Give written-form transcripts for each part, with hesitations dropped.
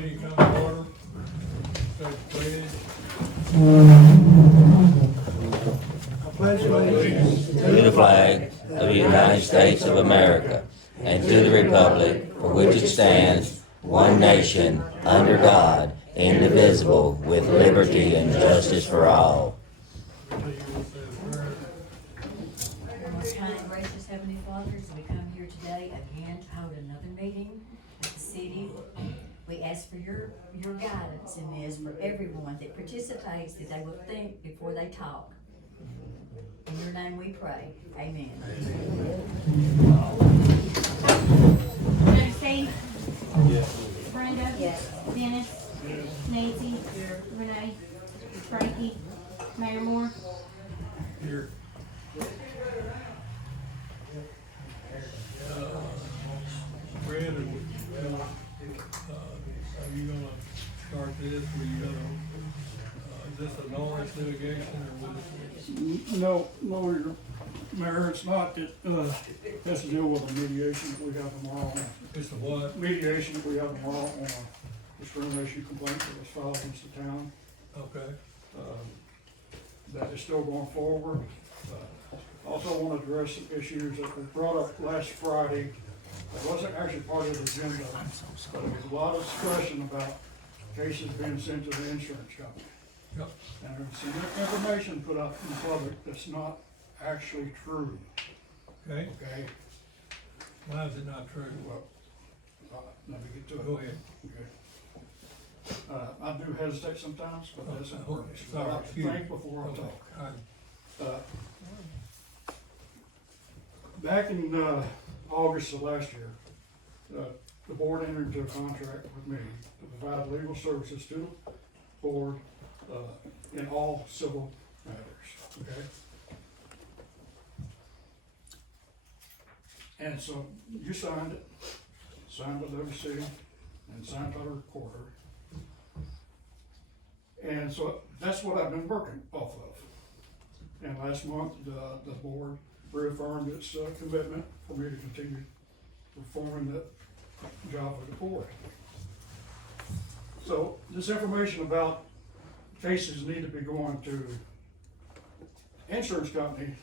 meeting come to order. Say the pledge. I pledge allegiance to the flag of the United States of America and to the republic for which it stands, one nation, under God, indivisible, with liberty and justice for all. Most kind and gracious Heavenly Father, as we come here today again to hold another meeting at the city, we ask for your guidance in this for everyone that participates, that they will think before they talk. In your name we pray. Amen. Steve? Yes. Brenda? Yes. Dennis? Nancy? Renee? Frankie? Mayor Moore? Here. Fred, are you gonna start this, or you gonna, is this a noise litigation, or what is it? No, your Mayor, it's not. It has to deal with the mediation that we have tomorrow. It's a what? Mediation that we have tomorrow on a discrimination complaint that was filed against the town. Okay. That is still going forward. Also want to address some issues that were brought up last Friday. It wasn't actually part of the agenda, but there was a lot of discussion about cases being sent to the insurance company. Yep. And there's some information put up in the public that's not actually true, Okay, okay? why is it not true? Well, let me get to it. Go ahead. Okay. I do hesitate sometimes, but that's important. I Sorry, like to excuse me. think before I Okay, talk. all right. Back in August of last year, the board entered into a contract with me to provide legal services to the board in all civil matters, okay? And so you signed it, signed by the city, and signed by the recorder. And so that's what I've been working off of. And last month, the board reaffirmed its commitment for me to continue performing that job with the board. So this information about cases need to be going to insurance company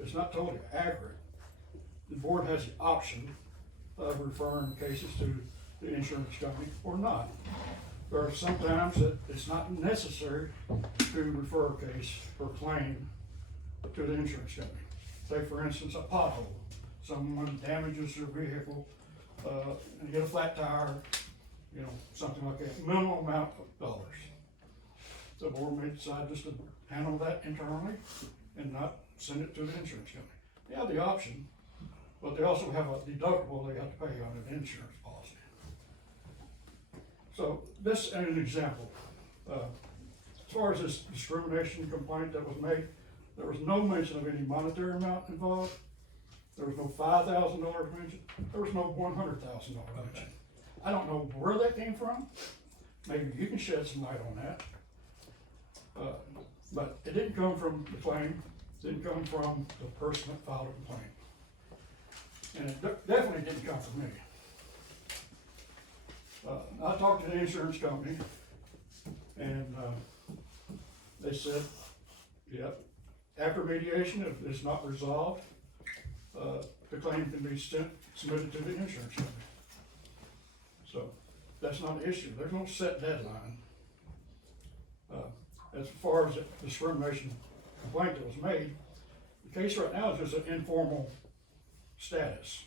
is not totally accurate. The board has the option of referring cases to the insurance company or not. There are some times that it's not necessary to refer a case or claim to the insurance company. Say for instance, a pothole. Someone damages their vehicle and get a flat tire, you know, something like that, minimal amount of dollars. The board may decide just to handle that internally and not send it to the insurance company. They have the option, but they also have a deductible they have to pay on an insurance policy. So this is an example. As far as this discrimination complaint that was made, there was no mention of any monetary amount involved. There was no $5,000 mentioned. There was no $100,000 mentioned. I don't know where that came from. Maybe you can shed some light on that. But it didn't come from the claim. It didn't come from the person that filed a complaint. And it definitely didn't come from me. I talked to the insurance company and they said, yep, after mediation, if it's not resolved, the claim can be submitted to the insurance company. So that's not an issue. There's no set deadline. As far as the discrimination complaint that was made, the case right now is just an informal status.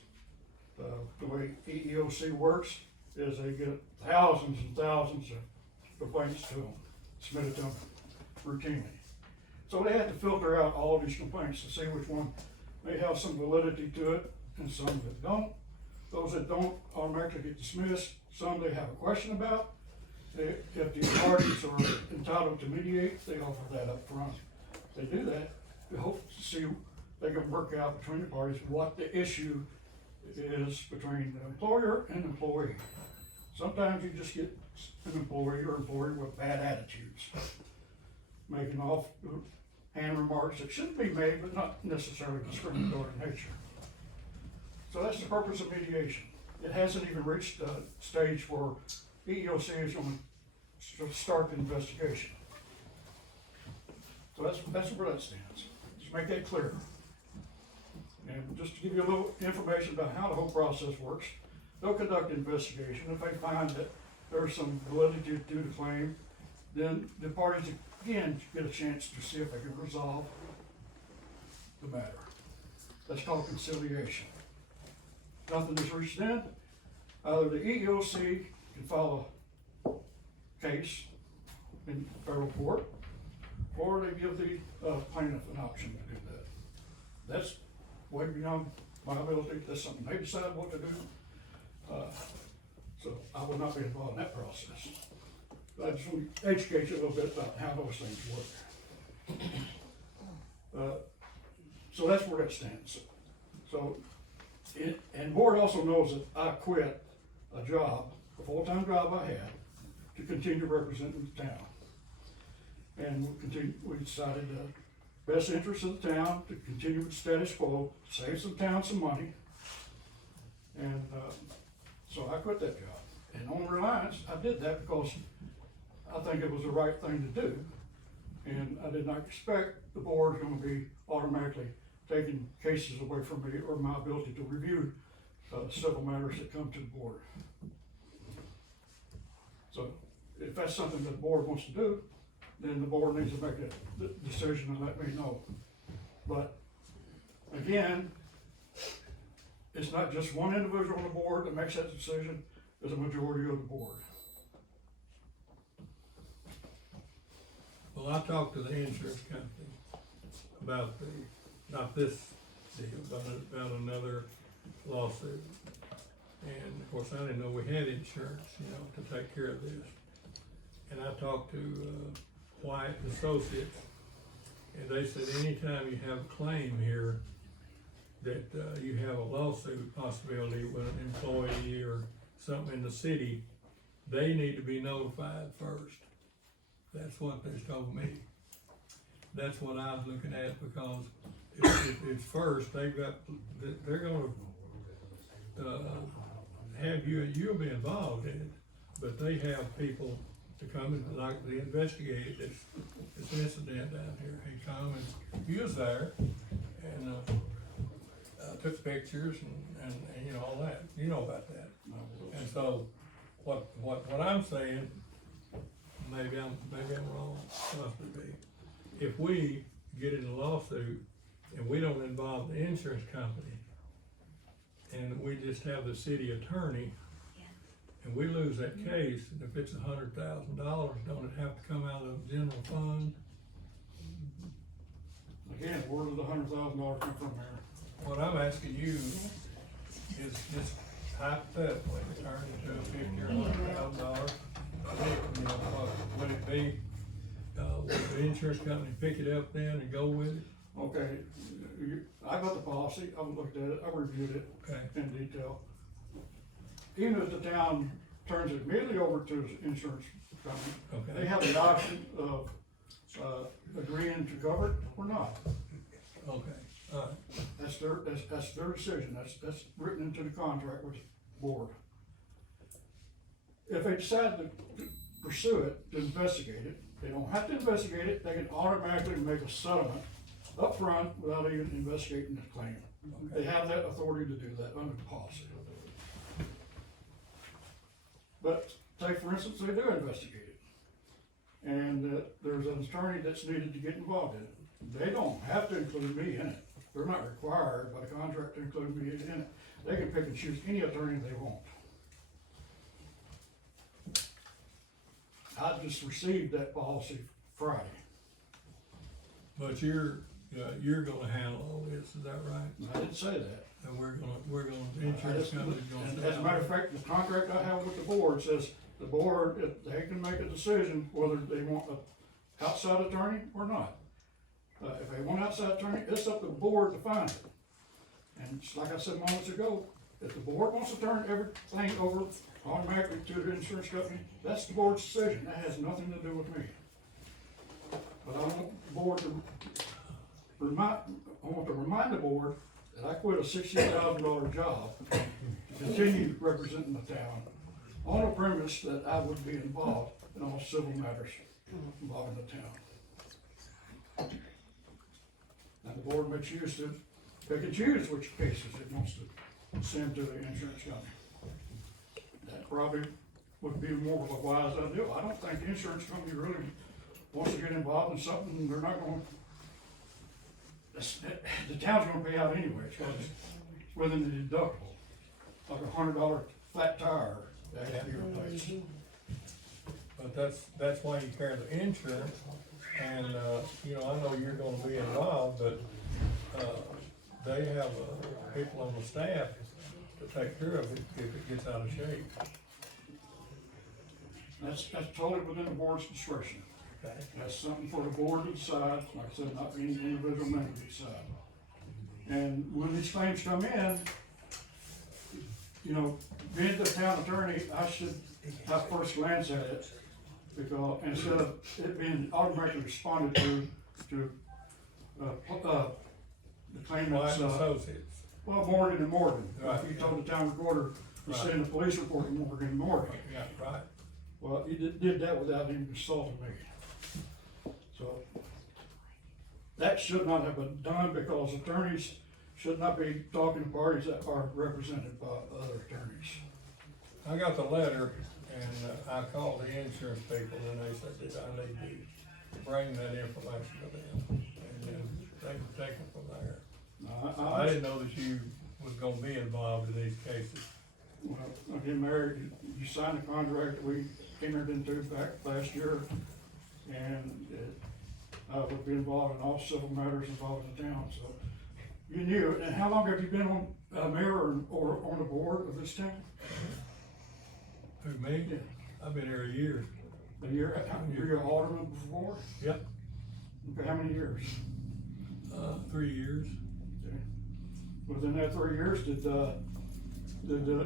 The way EEOC works is they get thousands and thousands of complaints to them, submitted to them routinely. So they have to filter out all of these complaints to see which one may have some validity to it and some that don't. Those that don't automatically get dismissed. Some they have a question about. If the parties are entitled to mediate, they offer that up front. If they do that, we hope to see they can work out between the parties what the issue is between the employer and employee. Sometimes you just get an employee or employer with bad attitudes, making offhand remarks that shouldn't be made, but not necessarily discriminatory in nature. So that's the purpose of mediation. It hasn't even reached the stage where EEOC is gonna start the investigation. So that's where that stands. Just make that clear. And just to give you a little information about how the whole process works, they'll conduct an investigation. If they find that there's some validity to the claim, then the parties again get a chance to see if they can resolve the matter. That's called conciliation. Nothing is reached then, either the EEOC can file a case in federal court, or they give the plaintiff an option to do that. That's way beyond my ability. That's something they decide what to do. So I will not be involved in that process. But I just want to educate you a little bit about how those things work. So that's where that stands. So, and board also knows that I quit a job, a full-time job I had, to continue representing the town. And we decided best interest of the town to continue with status quo, save some town some money. And so I quit that job. And on Reliance, I did that because I think it was the right thing to do. And I did not expect the board was going to be automatically taking cases away from me or my ability to review civil matters that come to the board. So if that's something that the board wants to do, then the board needs to make a decision and let me know. But again, it's not just one individual on the board that makes that decision, it's a majority of the board. Well, I talked to the insurance company about not this deal, but about another lawsuit. And of course, I didn't know we had insurance, to take care of this. And I talked to White Associates, and they said anytime you have a claim here that you have a lawsuit possibility with an employee or something in the city, they need to be notified first. That's what they told me. That's what I was looking at, because it's first, they're gonna have you'll be involved in it, but they have people to come and like the investigator, this incident down here. He come and he was there and took pictures and all that. You know about that. And so what I'm saying, maybe I'm wrong, possibly be. If we get in a lawsuit and we don't involve the insurance company and we just have the city attorney, and we lose that case, and if it's $100,000, don't it have to come out of the general fund? Again, where does the $100,000 come from there? What I'm asking you is just hypothetically, turn into $50,000 or $100,000. Would it be, would the insurance company pick it up then and go with it? Okay, I got the policy, I've looked at it, I reviewed it Okay. in detail. Even if the town turns it immediately over to the insurance company, Okay. they have the option of agreeing to cover it or not. Okay, all right. That's their decision. That's written into the contract with the board. If they decide to pursue it, to investigate it, they don't have to investigate it. They can automatically make a settlement up front without even investigating the claim. Okay. They have that authority to do that under the policy. But take for instance, they do investigate it, and there's an attorney that's needed to get involved in it. They don't have to include me in it. They're not required by the contract to include me in it. They can pick and choose any attorney they want. I just received that policy Friday. But you're gonna handle all this, is that right? I didn't say that. And the insurance company's gonna. And as a matter of fact, the contract I have with the board says the board, if they can make a decision whether they want an outside attorney or not. If they want an outside attorney, it's up to the board to find it. And just like I said moments ago, if the board wants to turn everything over automatically to the insurance company, that's the board's decision. That has nothing to do with me. But I want the board to remind the board that I quit a $60,000 job to continue representing the town on the premise that I would be involved in all civil matters involving the town. And the board may choose to pick and choose which cases it wants to send to the insurance company. That probably would be more of a wise idea. I don't think the insurance company really wants to get involved in something they're not gonna, the town's gonna pay out anyway, because it's within the deductible. Like $100 flat tire that has to be replaced. But that's why you carry the insurance, and, you know, I know you're gonna be involved, but, they have, people on the staff to take care of it if it gets out of shape. That's totally within the board's discretion. Okay. That's something for the board to decide, like I said, not any individual member to decide. And when these claims come in, you know, being the town attorney, I should have first glance at it, because instead of it being automatically responded to, the claimant's, White Associates. well, Morgan and Morgan. Right. If you told the town recorder to Right. send a police report to Morgan and Morgan. Yeah, right. Well, he did that without even consulting me. So, that should not have been done, because attorneys should not be talking to parties that are represented by other attorneys. I got the letter, and I called the insurance people, and they said that I need to bring that information to them, and then they can take it from there. So I didn't know that you was gonna be involved in these cases. Well, again, Mayor, you signed a contract that we entered into back last year, and I would be involved in all civil matters involving the town, so you knew it. And how long have you been on, mayor or on the board of this town? Who, me? Yeah. I've been here years. A year, were you an alderman before? Yep, Okay, how many years? 3 years. Okay. Within that 3 years, did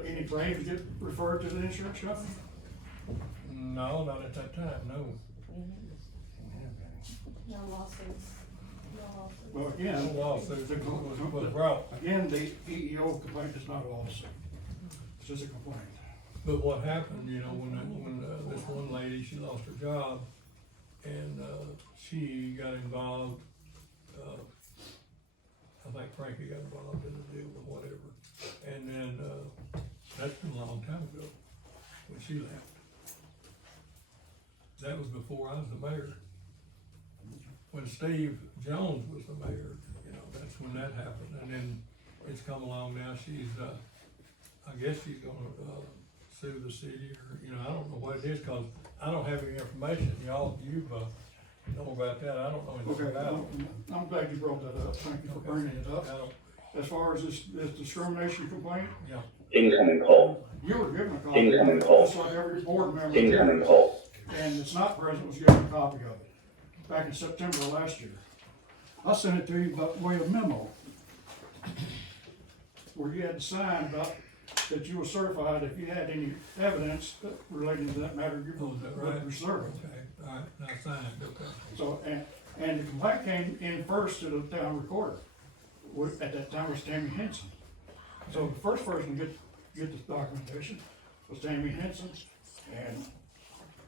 any claims get referred to the insurance company? No, not at that time, no. No lawsuits. No lawsuits. Well, No again, lawsuit was brought. again, the EEO complaint is not a lawsuit. It's just a complaint. But what happened, you know, when this one lady, she lost her job, and, she got involved, I think Frankie got involved in the deal or whatever. And then, that's been a long time ago, when she left. That was before I was the mayor. When Steve Jones was the mayor, you know, that's when that happened, and then it's come along now, she's, I guess she's gonna, sue the city, or, you know, I don't know what it is, cause I don't have any information, you've, know about that, I don't know anything Okay, about it. I'm glad you brought that up. Thank you for bringing it up. I don't- As far as this discrimination complaint, Yeah, Incoming call. you were given a copy, Incoming call. just like every board member. Incoming call. And it's not present was given a copy of it, back in September of last year. I sent it to you by way of memo, where you had to sign about that you were certified if you had any evidence relating to that matter, you Oh, is that right? would reserve it. okay, alright, now signed, okay. So, and the complaint came in first to the town recorder, at that time was Tammy Henson. So the first person to get this documentation was Tammy Henson, and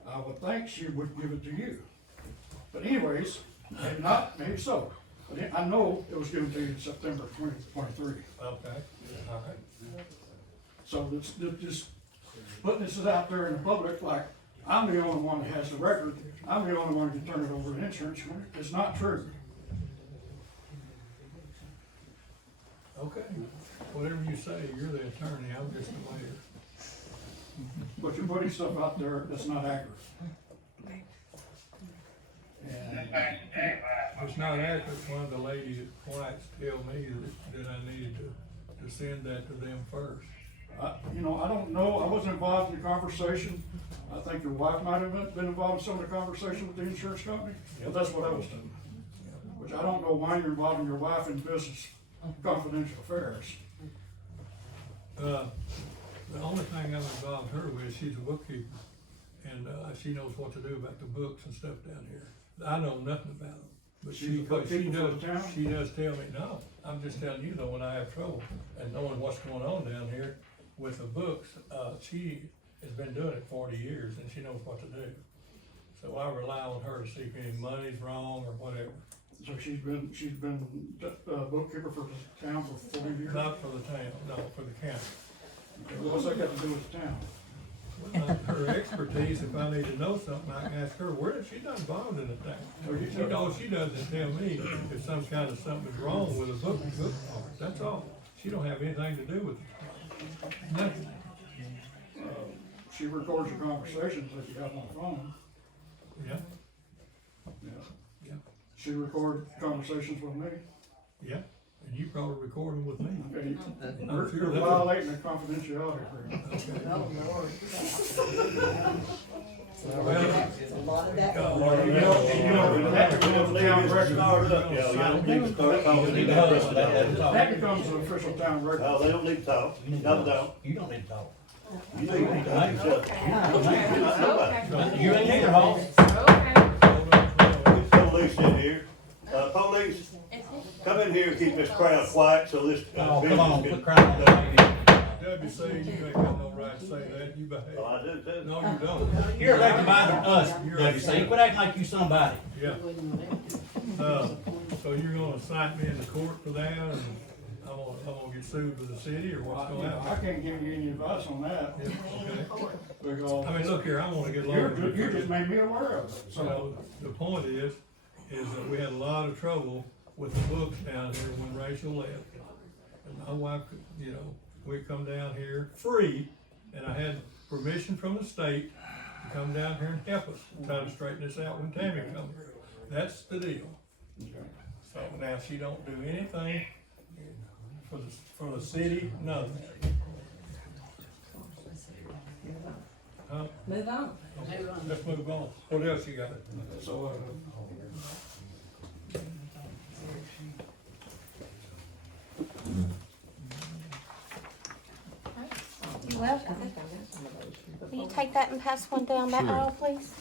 I would think she would give it to you. But anyways, maybe not, maybe so. But I know it was given to you in September 2023. Okay, alright, So this putting this out there in the public, like, I'm the only one that has the record, I'm the only one who can turn it over to insurance, it's not true. okay, whatever you say, you're the attorney, I'm just the mayor. But you're putting stuff out there that's not accurate. And It's not accurate, one of the ladies at White's tell me that I needed to send that to them first. you know, I don't know, I wasn't involved in the conversation. I think your wife might have been involved in some of the conversation with the insurance company, but that's what I was doing. Which I don't know why you're involving your wife in business confidential affairs. The only thing I've involved her with, she's a bookkeeper, and, she knows what to do about the books and stuff down here. I know nothing about them, but She's a bookkeeper for the town? she does tell me, no, I'm just telling you though, when I have trouble and knowing what's going on down here with the books, she has been doing it 40 years, and she knows what to do. So I rely on her to see if any money's wrong or whatever. So she's been bookkeeper for the town for 40 years? Not for the town, no, for the county. Okay, what's that got to do with the town? Her expertise, if I need to know something, I can ask her, she's not involved in the thing. All she does is tell me if some kind of something's wrong with a book part, that's all. She don't have anything to do with it. Nothing. She records your conversations that you have on the phone. Yeah, Yeah. yeah, She records conversations with me. yeah, and you probably record them with me. Okay, I'm sure you're that's- violating the confidentiality agreement. Oh, Lord. Well, A lot of that. That becomes a town record. That becomes an official town record. No, they don't need to talk. No, they don't. You don't need to talk. You need to talk yourself. You ain't here, Hall. Get the police in here. Police, come in here and keep this crowd quiet so this. Oh, business come on, can- quit crying. WC, you ain't got no right to say that, you behave. Oh, I do too. No, you don't. You're elected by us, WC. Quit acting like you somebody. Yeah. So you're gonna cite me in the court for that, and I'm gonna get sued by the city, or what's gonna I happen? can't give you any advice on that. Yeah, okay. Because I mean, look here, I wanna get along. you just made me aware of it. So the point is that we had a lot of trouble with the books down here when Rachel left. And my wife, we come down here free, and I had permission from the state to come down here and help us, try to straighten this out when Tammy comes. That's the deal. So now she don't do anything for the city, nothing. Huh? Move on. Let's move on. What else you got? So, You're welcome. Will you take that and pass one down that aisle, please?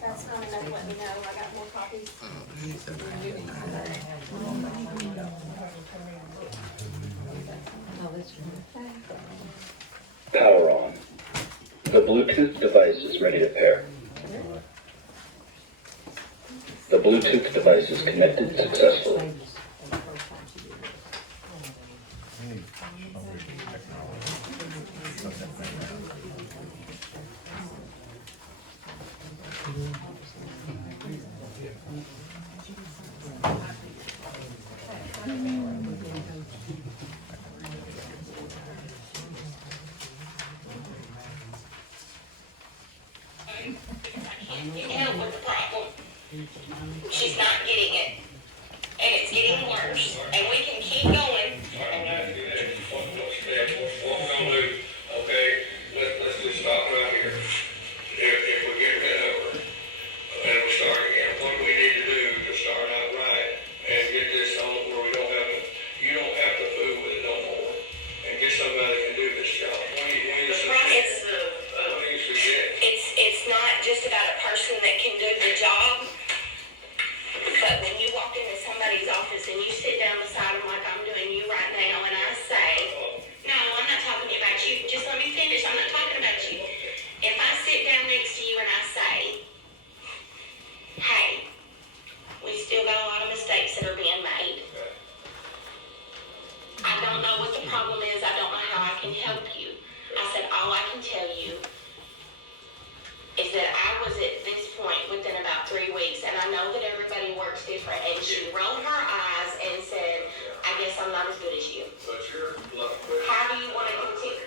That's not enough, let me know, I got more copies. Power on. The Bluetooth device is ready to pair. The Bluetooth device is connected successfully. Help with the problem. She's not getting it. And it's getting worse. And we can keep going. What we're gonna do, okay, let's just stop right here. If we get rid of her, and we start again, what do we need to do to start out right and get this on where we don't have to, you don't have to fool with it no more, and get somebody that can do this job? What do you suggest? It's not just about a person that can do the job, but when you walk into somebody's office and you sit down beside them like I'm doing you right now, and I say, no, I'm not talking about you, just let me finish, I'm not talking about you. If I sit down next to you and I say, hey, we still got a lot of mistakes that are being made. I don't know what the problem is, I don't know how I can help you. I said, all I can tell you is that I was at this point within about 3 weeks, and I know that everybody works different, and she rolled her eyes and said, I guess I'm not as good as you. But you're, How do you want to continue?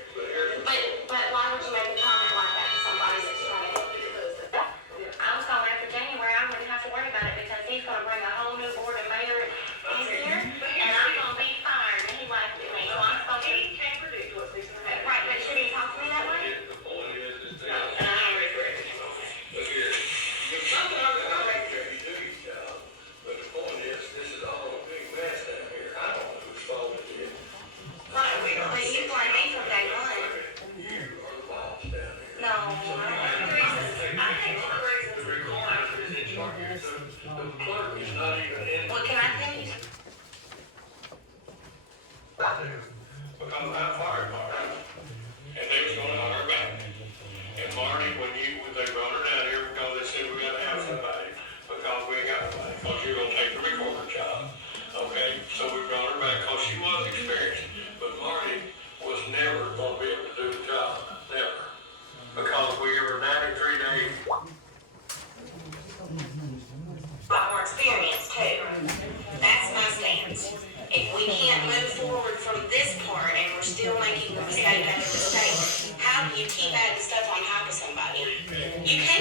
But why would you make a comment like that to somebody that's trying to help you? I was told after January I wouldn't have to worry about it because he's going to bring a whole new board of mayor in here, and I'm going to be fired, and he laughed at me, so I'm supposed to. Right, but should he talk to me that way? the point is that No.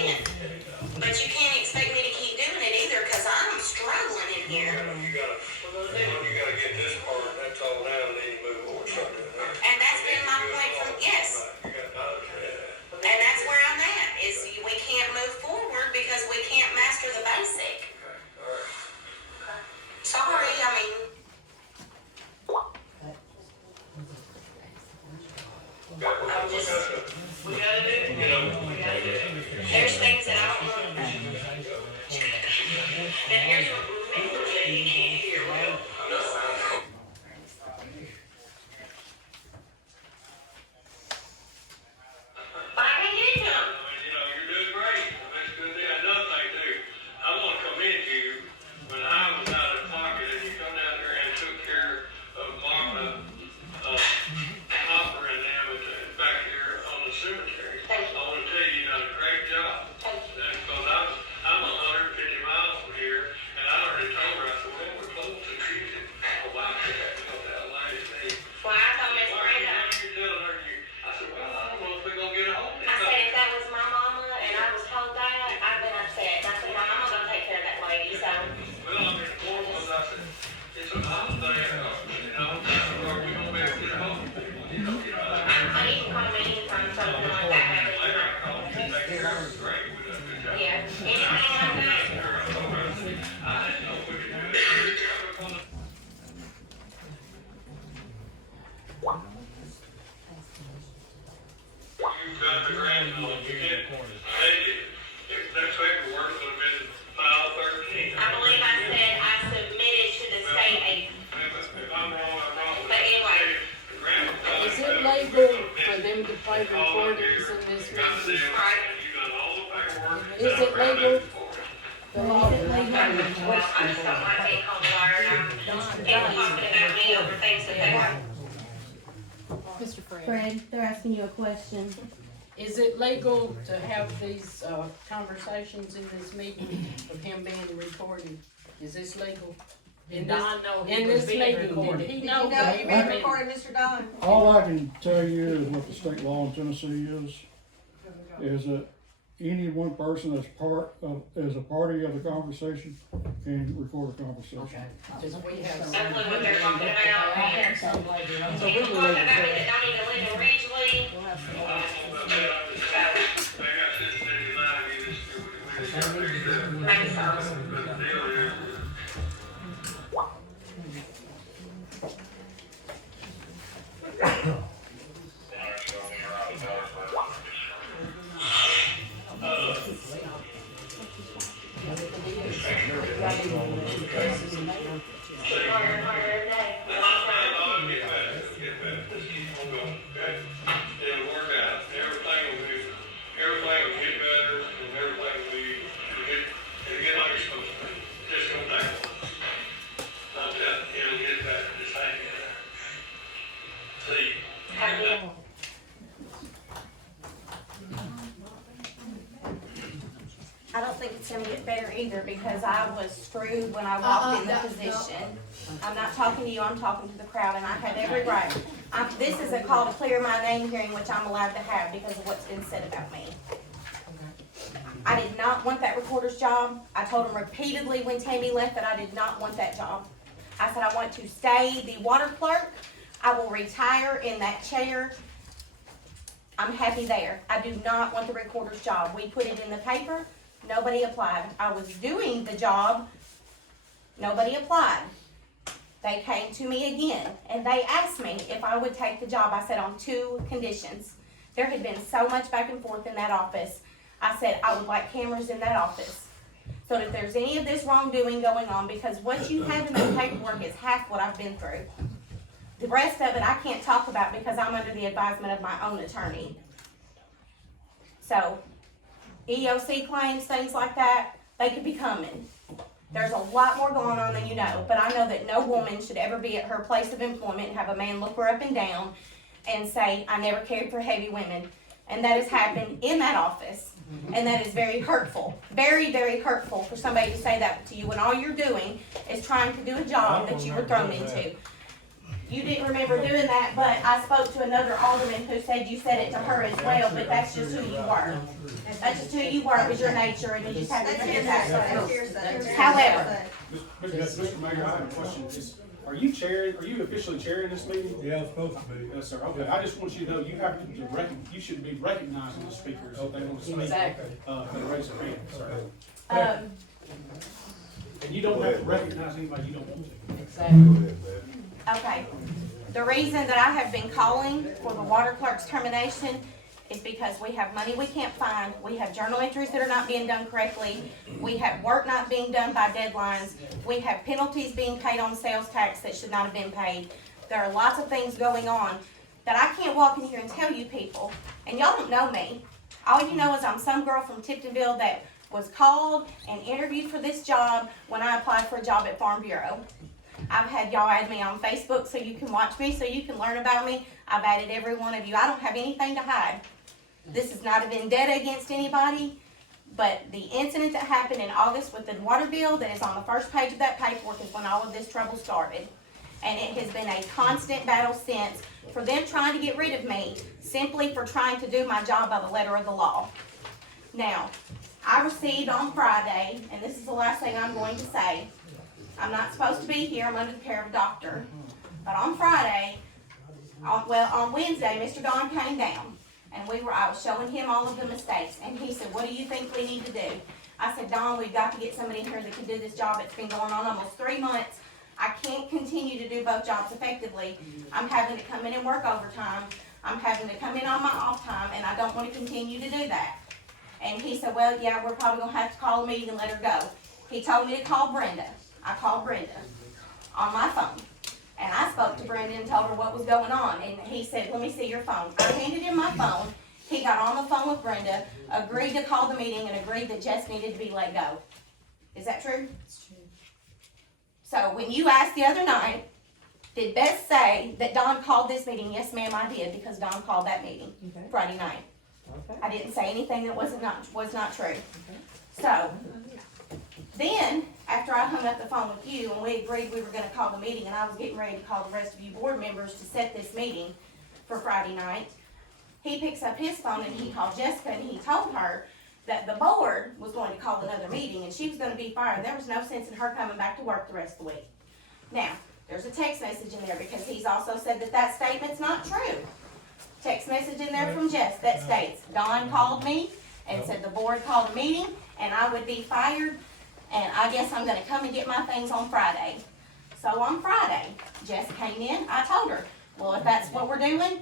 But you can't expect me to keep doing it either, cause I'm struggling in here. You gotta get this part, that's all down, then you move forward, start doing that. And that's been my point from, yes. You got to understand that. And that's where I'm at, is we can't move forward because we can't master the basic. Sorry, I mean, I'm just, We gotta do it, you know, we gotta do it. there's things that I don't want. And here's what, remember that you can't hear well. But I can get into them. You know, you're doing great, that's good, another thing too, I wanna commend you, when I was out of pocket, and you come down here and took care of Martha, Hopper and them back here on the cemetery. Thank you. I wanna tell you, you done a great job. Thank you. And because I'm 150 miles from here, and I already told her, I said, well, we're close to Tuesday. Oh, wow, that lady, me. Well, I told Miss Why Brenda, are you telling her I said, well, I don't know if we're gonna get a hold of I said if that was my mama and I was told that, I'd been upset. And I said, my mama's gonna take care of that lady, so. Well, I mean, one was, I said, it's a holiday, you know, we're gonna be able to get a hold of people, you know. I need to call me anytime something like that happens. Later, I called you, take care of her, great, we done a good job. Yeah, anything like that. I didn't know if we could do it. You've got the grant on, you get, if that paperwork would have been file 13. I believe I said I submitted to the state aid. If I'm wrong, I'm wrong. But anyway. The grant was Is it legal for them to play recordings in this meeting? Right. You've done all the paperwork. Is it legal? Well, I just don't like being called a liar. People talking about me over things that they weren't. Mr. Fred, Fred, they're asking you a question. is it legal to have these, conversations in this meeting of him being recorded? Is this legal? In this, in this meeting, did he know that he was being? Mr. Don? All I can tell you is what the state law in Tennessee is that any one person that's as a party of the conversation can record a conversation. Okay, because we have some. That's what they're talking about. I have some later on. People talking about me that don't even live in Ridgely. We'll have some I later. don't know about that, I just, they got Cincinnati line, you just, we just got to fix that. Thank you, sir. But the deal is, Harder, harder every day. I'll get better, just keep on going, okay? It'll work out, everything will get better, and everything will get like it's supposed to be. Just come back once. I'm telling you, it'll get better, just hang in there. See? I don't think it's gonna get better either because I was screwed when I walked in the position. I'm not talking to you, I'm talking to the crowd and I have every right. This is a call to clear my name hearing, which I'm allowed to have because of what's been said about me. I did not want that recorder's job. I told him repeatedly when Tammy left that I did not want that job. I said I want to stay the water clerk. I will retire in that chair. I'm happy there. I do not want the recorder's job. We put it in the paper. Nobody applied. I was doing the job. Nobody applied. They came to me again and they asked me if I would take the job. I said on 2 conditions. There had been so much back and forth in that office. I said I would like cameras in that office. So that if there's any of this wrongdoing going on, because what you have in the paperwork is half what I've been through. The rest of it I can't talk about because I'm under the advisement of my own attorney. So, EOC claims, things like that, they could be coming. There's a lot more going on than you know, but I know that no woman should ever be at her place of employment and have a man look her up and down and say, I never cared for heavy women. And that has happened in that office. And that is very hurtful. Very, very hurtful for somebody to say that to you when all you're doing is trying to do a job that you were thrown into. You didn't remember doing that, but I spoke to another alderman who said you said it to her as well, but that's just who you were. That's just who you were, it was your nature, and you just had to forget that. However, Mr. Mayor, I have a question. Are you officially chairing this meeting? Yeah, it's supposed to be. Yes, sir. Okay, I just want you to know, you should be recognizing the speakers if they want to speak. Exactly. If they raise their hand, sir. um, And you don't have to recognize anybody you don't want to. Exactly. okay. The reason that I have been calling for the water clerk's termination is because we have money we can't find, we have journal entries that are not being done correctly, we have work not being done by deadlines, we have penalties being paid on sales tax that should not have been paid. There are lots of things going on that I can't walk in here and tell you people, and y'all don't know me. All you know is I'm some girl from Tiptonville that was called and interviewed for this job when I applied for a job at Farm Bureau. I've had y'all add me on Facebook so you can watch me, so you can learn about me. I've added every one of you. I don't have anything to hide. This is not a vendetta against anybody, but the incident that happened in August with the water bill that is on the first page of that paperwork is when all of this trouble started. And it has been a constant battle since for them trying to get rid of me simply for trying to do my job by the letter of the law. Now, I received on Friday, and this is the last thing I'm going to say, I'm not supposed to be here, I'm under the care of a doctor, but on Friday, on Wednesday, Mr. Don came down. And I was showing him all of the mistakes, and he said, what do you think we need to do? I said, Don, we've got to get somebody in here that can do this job. It's been going on almost 3 months. I can't continue to do both jobs effectively. I'm having to come in and work overtime. I'm having to come in on my off time, and I don't want to continue to do that. And he said, well, yeah, we're probably going to have to call a meeting and let her go. He told me to call Brenda. I called Brenda on my phone. And I spoke to Brenda and told her what was going on. And he said, let me see your phone. I handed him my phone. He got on the phone with Brenda, agreed to call the meeting, and agreed that Jess needed to be let go. Is that true? It's true. So when you asked the other night, did Beth say that Don called this meeting? Yes, ma'am, I did, because Don called that meeting Friday night. Okay. I didn't say anything that was not true. Okay. So then, after I hung up the phone with you and we agreed we were going to call the meeting, and I was getting ready to call the rest of you board members to set this meeting for Friday night, he picks up his phone and he called Jessica and he told her that the board was going to call another meeting and she was going to be fired. There was no sense in her coming back to work the rest of the week. Now, there's a text message in there because he's also said that that statement's not true. Text message in there from Jess that states, Don called me and said the board called a meeting and I would be fired. And I guess I'm gonna come and get my things on Friday. So on Friday, Jess came in, I told her, well, if that's what we're doing,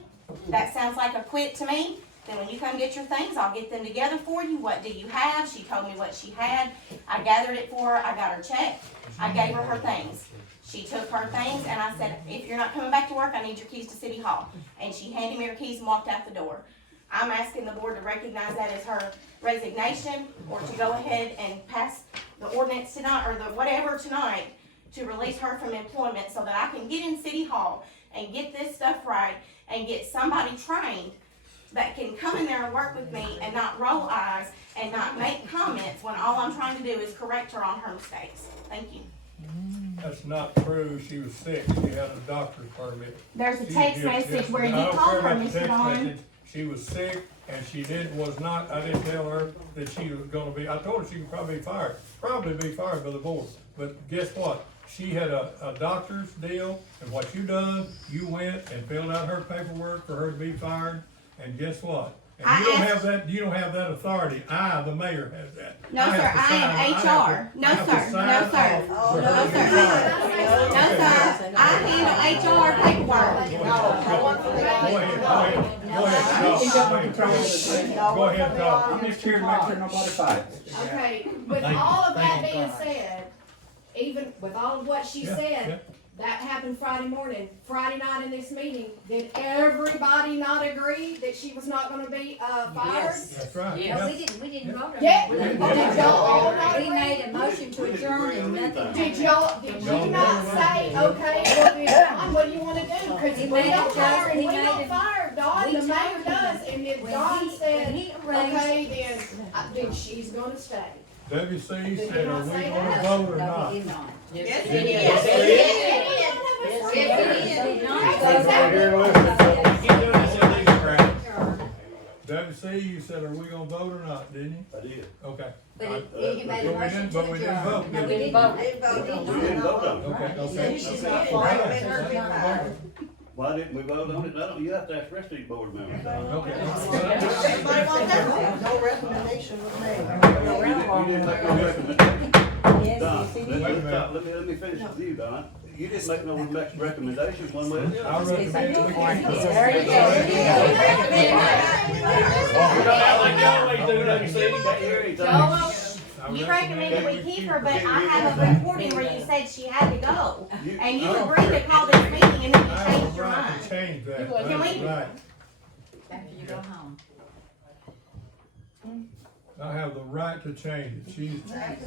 that sounds like a quit to me. Then when you come get your things, I'll get them together for you. What do you have? She told me what she had. I gathered it for her, I got her check, I gave her her things. She took her things and I said, if you're not coming back to work, I need your keys to City Hall. And she handed me her keys and walked out the door. I'm asking the board to recognize that as her resignation or to go ahead and pass the ordinance tonight or the whatever tonight to release her from employment so that I can get in City Hall and get this stuff right and get somebody trained that can come in there and work with me and not roll eyes and not make comments when all I'm trying to do is correct her on her mistakes. Thank you. That's not true. She was sick. She had a doctor's permit. There's a text message where you called her, Mr. Don. She was sick and I didn't tell her that she was gonna be, I told her she could probably be fired by the board. But guess what? She had a doctor's deal, and what you done, you went and filled out her paperwork for her to be fired, and guess what? And you don't have that authority. The mayor has that. No, sir, I am HR. No, sir. No, sir. No, sir. I handle HR paperwork. Go ahead, talk. I'm just here to make sure nobody fights. Okay, with all of that being said, even with all of what she said, that happened Friday morning. Friday night in this meeting, did everybody not agree that she was not gonna be, fired? Yes. That's right. Yes. No, we didn't vote on it. Yeah. We Did y'all all not We agree? made a motion to adjourn and nothing. Did you not say, okay, well, then, Don, what do you wanna do? Cause He we made don't it, fire, he we made don't it. fire Don, We the mayor told him. does, and if When Don he said, arranged- okay, then she's gonna stay. WC Did said, you are not we say gonna that? vote or No, not? he did not. Yes, Yes, it is. us. That's right here, listen. Keep doing this in these crowd. WC, you said, are we gonna vote or not, didn't you? I did. Okay. But All he made a But we motion didn't- to but we didn't adjourn. vote, No, did we we? didn't vote. We didn't vote on it. Okay, okay. She's not Why didn't we vote on it? I don't, you have to ask the rest of these board members. Okay. Everybody wants that? No recommendation was made. You didn't make no recommendation. Yes, Don, yes, he let did. me finish with you, Don. You didn't make no recommendations one way or the I other. recommend we keep There you You don't act like you always do, WC. Joel, you recommended we keep her, but I have a recording where you said she had to go. And you agreed to call this meeting and then you I have changed a your right mind. to change that. Can we- That's right. After you go home. I have the right to change it. She is sick,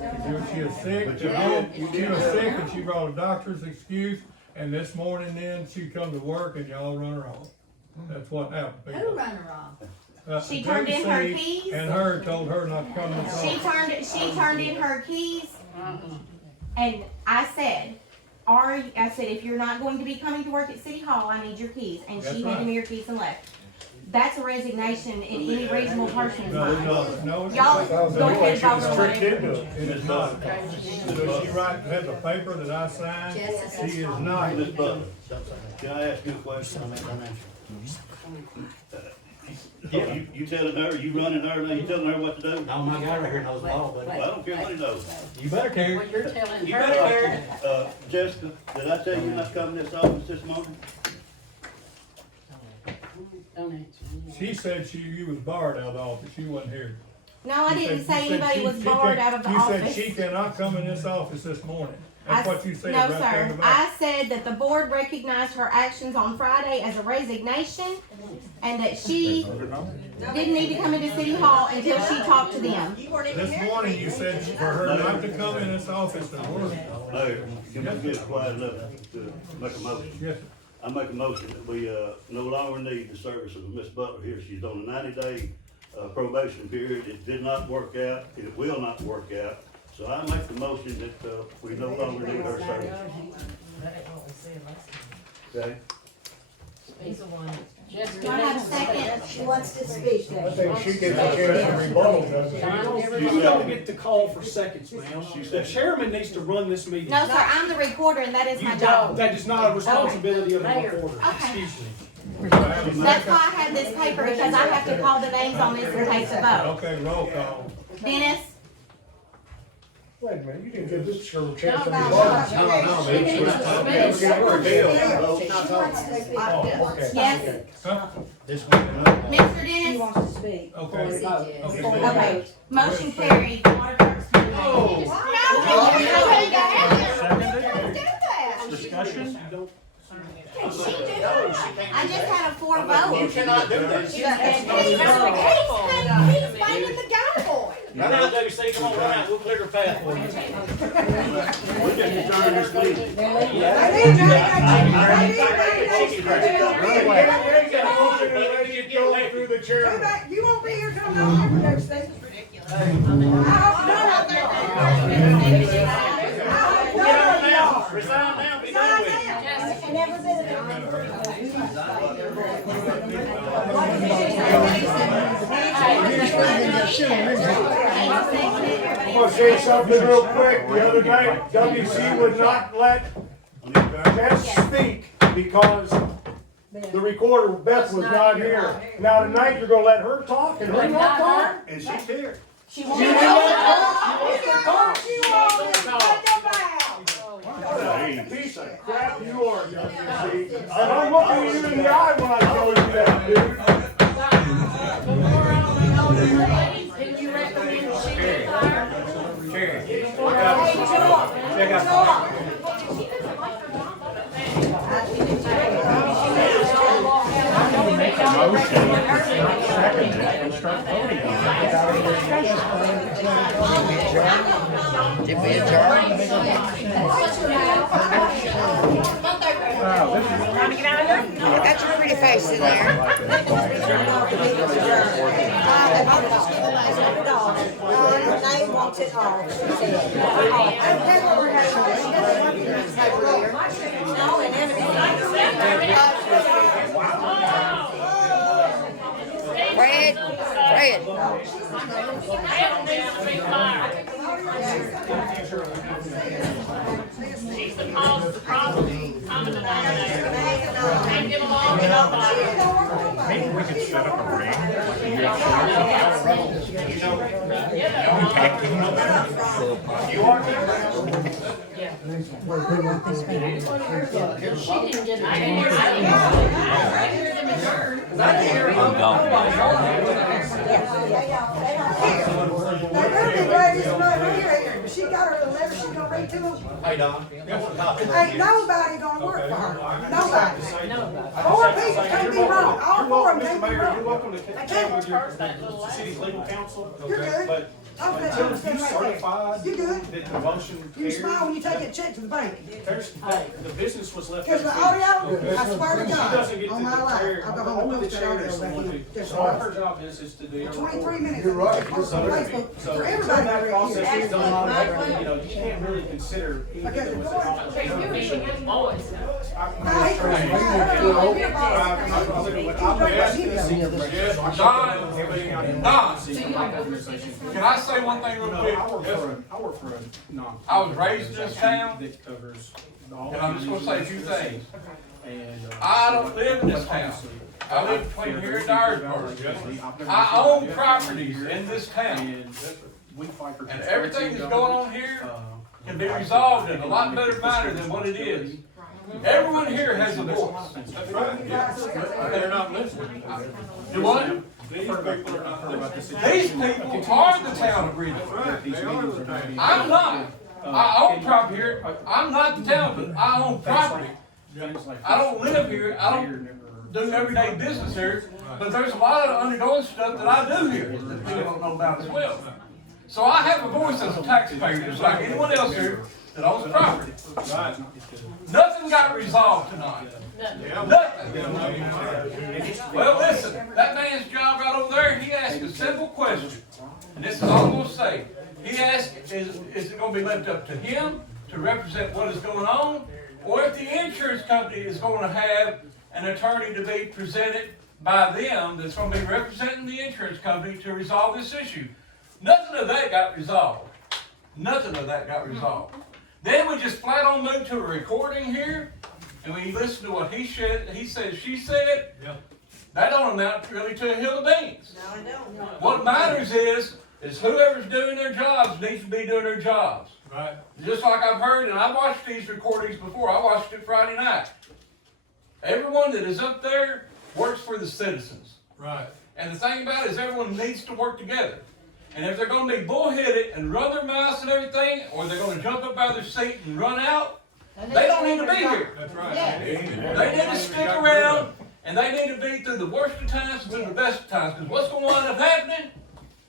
she was sick and she brought a doctor's excuse, and this morning then she come to work and y'all run her off. That's what happened. Who run her off? She turned in her WC keys. And her told her not to come to She turned in her keys, and I said, I said, if you're not going to be coming to work at City Hall, I need your keys, and That's she right. handed me your keys and left. That's a resignation in any reasonable person's No, mind. no, it's Y'all not. go ahead and vote on Tricked it. into it. It is not. Does she write, have the paper that I signed? Yes, She is not. Ms. Butler, can I ask you a question? You telling her, you running her, now you telling her what to do? No, my guy right here knows it all, but Well, I don't care what he knows. you better care. Well, you're telling You her. better care. Jessica, did I tell you not to come to this office this morning? Don't answer. She said you was barred out of the office. She wasn't here. No, I You didn't said- say you said anybody she- was she barred can- out of the You office. said she cannot come in this office this morning. That's what you said No, right there in sir. the back. I said that the board recognized her actions on Friday as a resignation, and that she didn't need to come into City Hall until she talked to them. This morning you said for her not to come in this office this morning. Mayor, can we get quiet enough to make a motion? Yes, sir. I make a motion that we, no longer need the service of Miss Butler here. She's on a 90-day probation period. It did not work out. It will not work out. So I make the motion that, we no longer need her service. Okay? Just Do I have a second? She wants to speak. I think she gets a chance to rebuttal, doesn't she? You don't get the call for seconds, ma'am. She The said- chairman needs to run this meeting. No, sir, I'm the recorder, and that is my You job. don't. That is not a responsibility of the Mayor. recorder. Okay. Excuse me. That's why I have this paper, because I have to call the names on this and take the vote. Okay, roll call. Dennis? Wait a minute, you didn't give this girl a chance to No, no, rebuttal. No, man. She wants to speak. Oh, okay. Yes? Huh? This one. Mr. She Dennis? wants to speak. Okay. Okay, motion carried. Water clerk's been made. Discussion? Can she do it? I just had a 4 vote. You cannot do that. He's fighting the guy boy. Run out, WC, come on, run out, we'll clear your path for you. We just adjourned this meeting. Through the chair. You won't be here till November, those things. Resign now, be done with it. Never been. I'm gonna say something real quick. The other night, WC would not let Beth speak because the recorder, Beth, was not here. Now tonight, you're gonna let her talk and her not talk? And she's here. She She won't didn't talk. talk. Piece of crap you are, WC. And I'm looking you in the eye when I tell you that, dude. Can you recommend she retire? Did we adjourn? Got your pretty face in there. Name on wants it all, she said. No, and Fred, Fred. She's the cause of the problem. I'm a denominator. Can't get along with nobody. Maybe we could set up a ring, like a You are yeah. She didn't get She got her little letter, she gonna read to them. Hey, Don. Ain't nobody gonna work for her, nobody. Four people can't be wrong, all four of them can't be You're wrong. welcome to They connect can't. with your city's legal counsel. You're good. But I'll let you until understand you right there. certified You good? that the motion You smile when carried, you take that check to the bank. the business was left. Cause the audio, I swear to She doesn't get God, to on my life, declare, I'll go home only and the post that chair audio is the back one in. who, There's so all one. her job is to do. 23 minutes. You're right. Post on Facebook So for until everybody that to read process here. is done, you know, you can't really consider either Because that the was board- accomplished. No, he's Being his voice. No, he's right. Your boss. Can I say one thing real quick? I work for a non. I was raised in this town, that covers all. and I'm just gonna say a few things. And, I don't live in this town. I live between here and Dyersburg. I own properties in this town, And we fight for. and everything that's going on here can be resolved in a lot better manner than what it is. Everyone here has a voice. That's right, yeah. They're not listening. You what? These people are not listening. These people are the town of Greenville. Right, they are the town. I'm not. I own property here. I'm not the town, but I own property. I don't live here. I don't do everyday business here, but there's a lot of undergoing stuff that I do here that people don't know about as well. So I have a voice as a taxpayer, just like anyone else here that owns property. Right. Nothing got resolved tonight. Nothing. Well, listen, that man's job right over there, he asked a simple question, and this is all I'm gonna say. He asked, is it gonna be left up to him to represent what is going on, or if the insurance company is gonna have an attorney to be presented by them that's gonna be representing the insurance company to resolve this issue? Nothing of that got resolved. Nothing of that got resolved. Then we just flat on moved to a recording here, and we listen to what he said, she said. Yeah. That don't amount really to a hill of beans. No, I don't. What matters is whoever's doing their jobs needs to be doing their jobs. Right. Just like I've heard, and I watched these recordings before. I watched it Friday night. Everyone that is up there works for the citizens. Right. And the thing about it is everyone needs to work together. And if they're going to be bullheaded and run their mouths and everything, or they're going to jump up out of their seat and run out, they don't need to be here. That's right. They need to stick around, and they need to be through the worst of times and through the best of times. Because what's going to wind up happening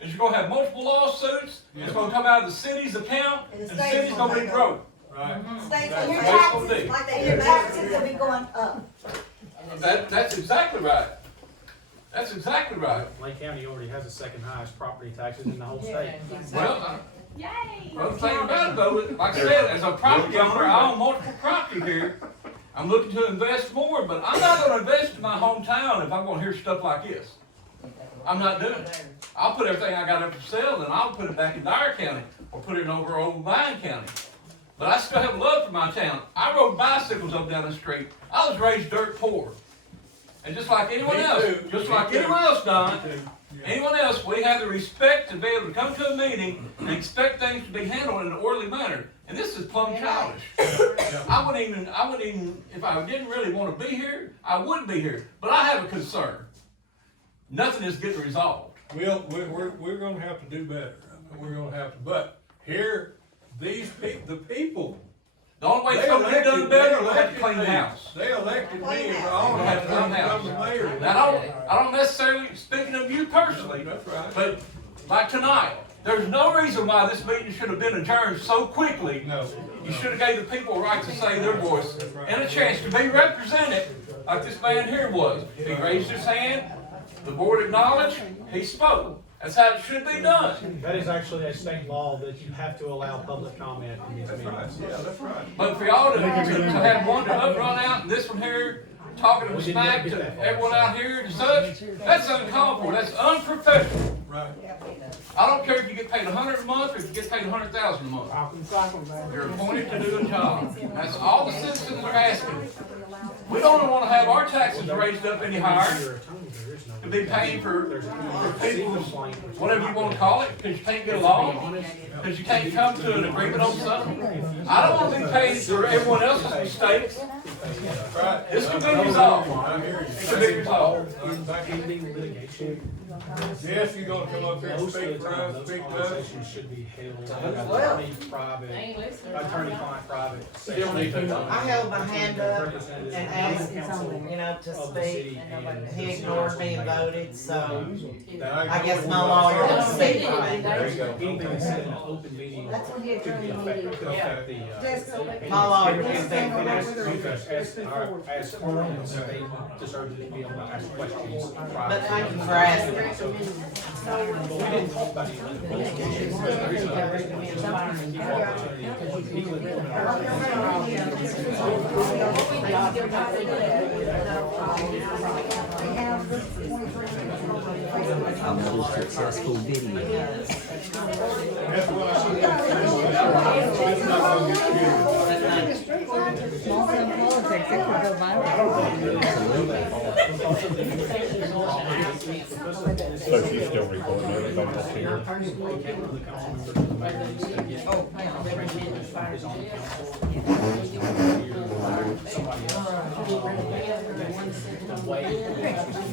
is you're going to have multiple lawsuits, and it's going to come out of the city's account, and the city's going to be broke. Right. States That's on your what it's gonna taxes, be. like they, your taxes will be going up. That's exactly right. That's exactly right. Lake County already has the second highest property taxes in the whole state. Well, Yay! well, the thing about it though, like I said, as a property owner, I own multiple property here. I'm looking to invest more, but I'm not gonna invest in my hometown if I'm gonna hear stuff like this. I'm not doing it. I'll put everything I got up for sale and I'll put it back in Dyer County or put it over Old Vine County. But I still have love for my town. I rode bicycles up down the street. I was raised dirt poor. And just like anyone Me else, too. just Me like too. anyone else, Don, Me too. Yeah. anyone else, we have the respect to be able to come to a meeting and expect things to be handled in an orderly manner. And this is plumb childish. I wouldn't even, if I didn't really want to be here, I would be here. But I have a concern. Nothing is getting resolved. We're gonna have to do better. We're gonna have to, but here, the people. The only way it's going to be done better, we'll have to clean the house. They elected me as all We'll have to clean the house. mayor. Now, I don't necessarily, speaking of you personally, That's right. but like tonight, there's no reason why this meeting should have been adjourned so quickly. No. You should have gave the people a right to say their voice and a chance to be represented like this man here was. He raised his hand, the board acknowledged, he spoke. That's how it should be done. That is actually a state law that you have to allow public comment in these meetings. Yeah, that's right. But for y'all to have one to run out and this one here talking to smack to everyone out here and such, that's uncalled for. That's unprofessional. Right. I don't care if you get paid $100 a month or if you get paid $100,000 a month. You're appointed to do a job. That's all the citizens are asking. We don't want to have our taxes raised up any higher to be paying for people's, whatever you want to call it, because you can't get along, because you can't come to an agreement on something. I don't want to be paid for everyone else's mistakes. This can be resolved. It can be resolved. Yes, you're gonna come up here and Most of speak the for time, us, those speak to us. conversations should be held Well. attorney-client private. Still need to. I held my hand up and asked, to speak. He ignored me and voted, so I guess my lawyer will speak for me. There you go. Anything that's said in an open meeting That's when you could be affected, could affect the, My lawyer will speak for me. as foreigners, they deserve to be able to ask questions. But thank you for asking. We didn't talk about the litigation. There is an opportunity because you can implement our Another successful video. That's what I see. It's not gonna get Small town politics, it could go viral. So she's still recording everything that's here. Somebody else.